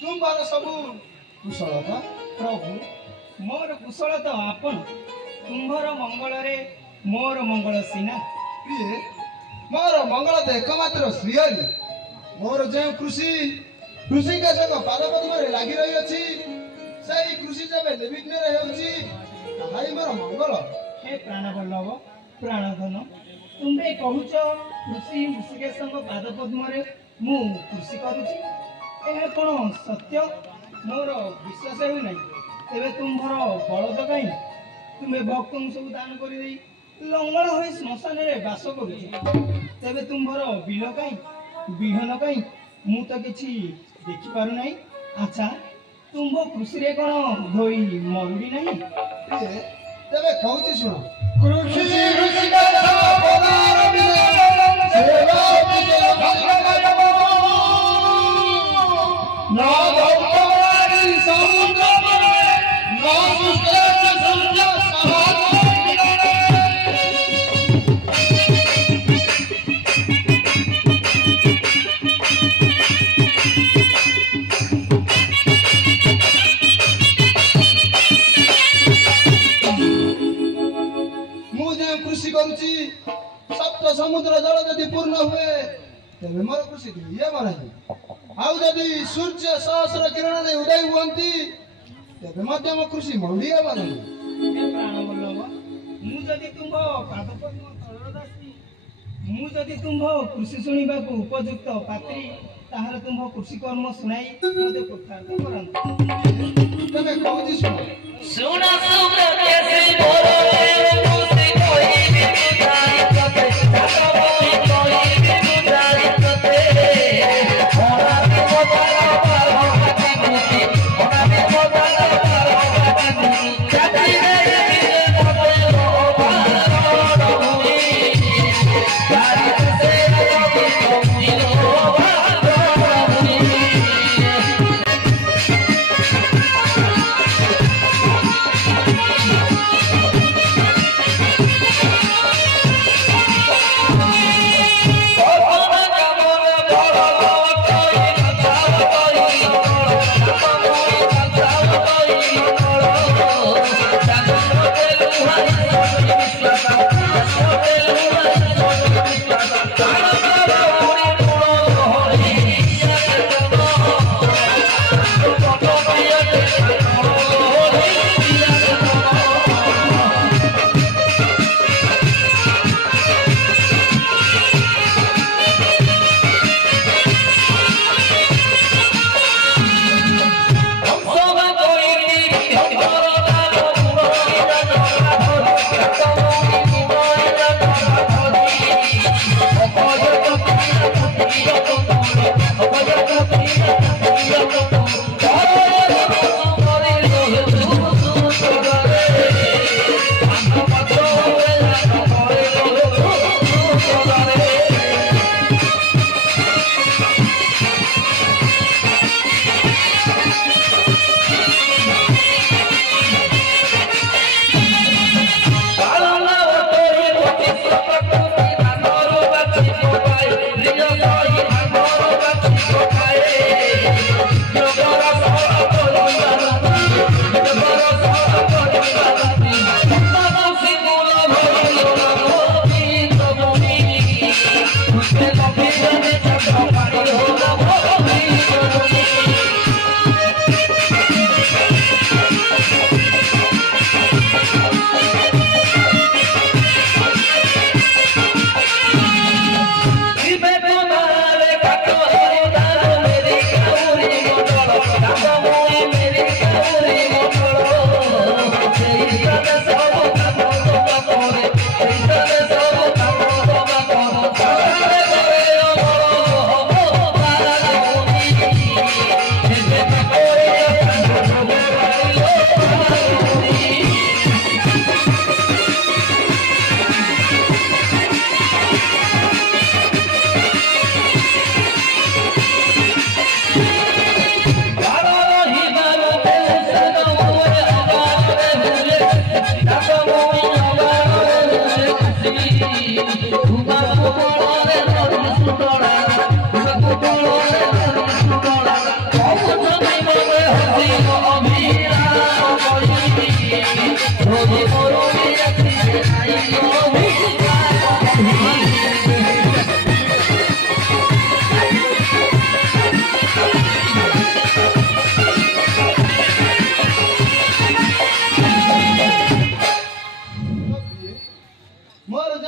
तुम्हारा सबू कुशलता प्रभु मोर कुशल तो आपण तुम्भर मंगल रे मोर मंगल सीना प्रिय मोर मंगल तो एकमात्र श्रीहरि मोर जो कृषि कृषि के संग पाद पद्म लगी रही अच्छी सही कृषि जब निर्विघ्न होची ताहाई मोर मंगल हे प्राण बल्लभ प्राणधन तुम्हें कहूच कृषि ऋषिकेश पाद पद्म मु कृषि करुची यह कौन सत्य मोर विश्वास हो तेरे तुम्हार बलद कहीं तुम्हें भक्त सब दान कर लंगड़ हो श्मशान में बास करे तुम्हार बिल कहीं विहन कहीं मु तो किसी देखिपार ना अच्छा तुम कृषि कौन धोई मरुड़ी नहीं तेरे कहूँ शुण सप्त समुद्र जल यदि पूर्ण हुए तेरे मोर कृषि आउ जदि सूर्य सहस्र किरण दे उदय हुअंती तेरे मध्य मो कृषि मौड़ी हेबा नहीं प्राण बल्लभ मु जदि तुम पाद पद्म तलर दासी मु जदि तुम कृषि शुणा उपयुक्त पात्री ताहले तुम कृषि कर्म सुनाई मते पुरस्कार करंत तमे कहूची सुन सुना सुना कैसे बोलो कृषि कोई भी बुझाई कते दाता कोई भी बुझाई कते ओरा भी बोला पार होती मुक्ति ओरा भी बोला पार होती मुक्ति जाति रे बोले रो पार होई गाड़ी से कोई रो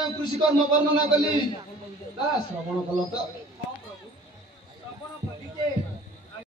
ଯେଉଁ କୃଷି କର୍ମ ବର୍ଣ୍ଣନା କଲି ତାହା ଶ୍ରବଣ କଲ ତ